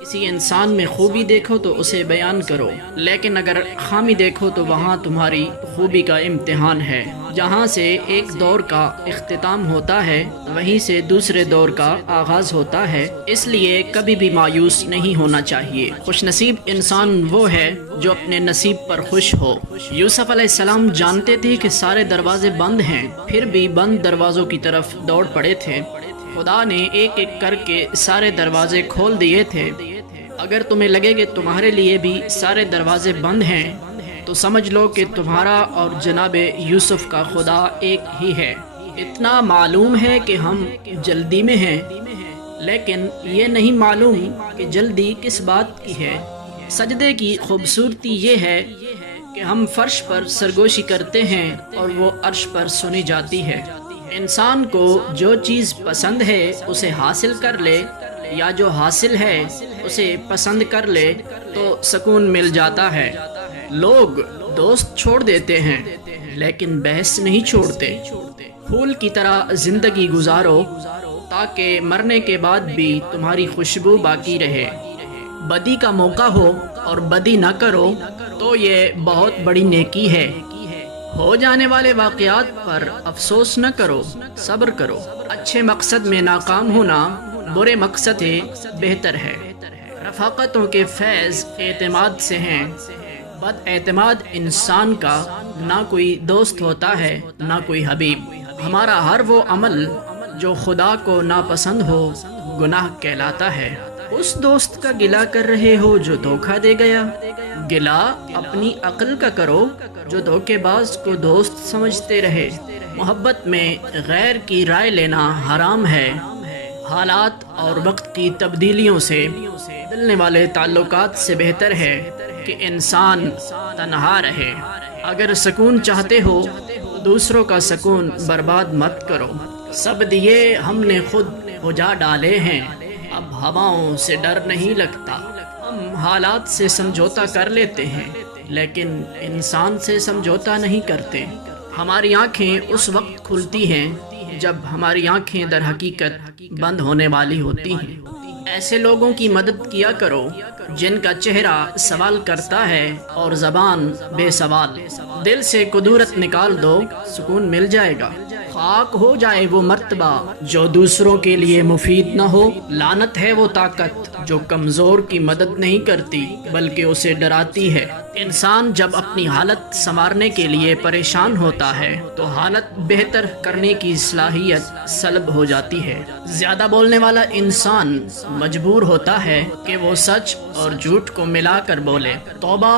کسی انسان میں خوبی دیکھو تو اسے بیان کرو، لیکن اگر خامی دیکھو تو وہاں تمہاری خوبی کا امتحان ہے۔ جہاں سے ایک دور کا اختتام ہوتا ہے وہیں سے دوسرے دور کا آغاز ہوتا ہے، اس لیے کبھی بھی مایوس نہیں ہونا چاہیے۔ خوش نصیب انسان وہ ہے جو اپنے نصیب پر خوش ہو۔ یوسف علیہ السلام جانتے تھے کہ سارے دروازے بند ہیں، پھر بھی بند دروازوں کی طرف دوڑ پڑے تھے۔ خدا نے ایک ایک کر کے سارے دروازے کھول دیے تھے۔ اگر تمہیں لگے کہ تمہارے لیے بھی سارے دروازے بند ہیں تو سمجھ لو کہ تمہارا اور جناب یوسف کا خدا ایک ہی ہے۔ اتنا معلوم ہے کہ ہم جلدی میں ہیں، لیکن یہ نہیں معلوم کہ جلدی کس بات کی ہے۔ سجدے کی خوبصورتی یہ ہے کہ ہم فرش پر سرگوشی کرتے ہیں اور وہ عرش پر سنی جاتی ہے۔ انسان کو جو چیز پسند ہے اسے حاصل کر لے، یا جو حاصل ہے اسے پسند کر لے تو سکون مل جاتا ہے۔ لوگ دوست چھوڑ دیتے ہیں لیکن بحث نہیں چھوڑتے۔ پھول کی طرح زندگی گزارو تاکہ مرنے کے بعد بھی تمہاری خوشبو باقی رہے۔ بدی کا موقع ہو اور بدی نہ کرو تو یہ بہت بڑی نیکی ہے۔ ہو جانے والے واقعات پر افسوس نہ کرو، صبر کرو۔ اچھے مقصد میں ناکام ہونا برے مقصد سے بہتر ہے۔ رفاقتوں کے فیض اعتماد سے ہیں۔ بد اعتماد انسان کا نہ کوئی دوست ہوتا ہے نہ کوئی حبیب۔ ہمارا ہر وہ عمل جو خدا کو ناپسند ہو گناہ کہلاتا ہے۔ اس دوست کا گلہ کر رہے ہو جو دھوکہ دے گیا، گلہ اپنی عقل کا کرو جو دھوکے باز کو دوست سمجھتے رہے۔ محبت میں غیر کی رائے لینا حرام ہے۔ حالات اور وقت کی تبدیلیوں سے بدلنے والے تعلقات سے بہتر ہے کہ انسان تنہا رہے۔ اگر سکون چاہتے ہو تو دوسروں کا سکون برباد مت کرو۔ سب دیے ہم نے خود بجھا ڈالے ہیں، اب ہواؤں سے ڈر نہیں لگتا۔ ہم حالات سے سمجھوتا کر لیتے ہیں لیکن انسان سے سمجھوتا نہیں کرتے۔ ہماری آنکھیں اس وقت کھلتی ہیں جب ہماری آنکھیں در حقیقت بند ہونے والی ہوتی ہیں۔ ایسے لوگوں کی مدد کیا کرو جن کا چہرہ سوال کرتا ہے اور زبان بے سوال۔ دل سے کدورت نکال دو، سکون مل جائے گا۔ خاک ہو جائے وہ مرتبہ جو دوسروں کے لیے مفید نہ ہو۔ لعنت ہے وہ طاقت جو کمزور کی مدد نہیں کرتی بلکہ اسے ڈراتی ہے۔ انسان جب اپنی حالت سنوارنے کے لیے پریشان ہوتا ہے تو حالت بہتر کرنے کی صلاحیت سلب ہو جاتی ہے۔ زیادہ بولنے والا انسان مجبور ہوتا ہے کہ وہ سچ اور جھوٹ کو ملا کر بولے۔ توبہ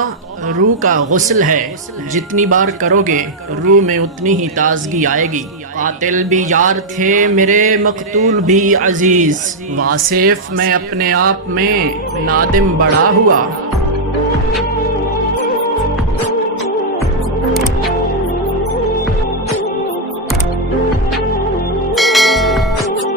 روح کا غسل ہے، جتنی بار کرو گے روح میں اتنی ہی تازگی آئے گی۔ قاتل بھی یار تھے میرے، مقتول بھی عزیز، واصف میں اپنے آپ میں نادم بڑا ہوا۔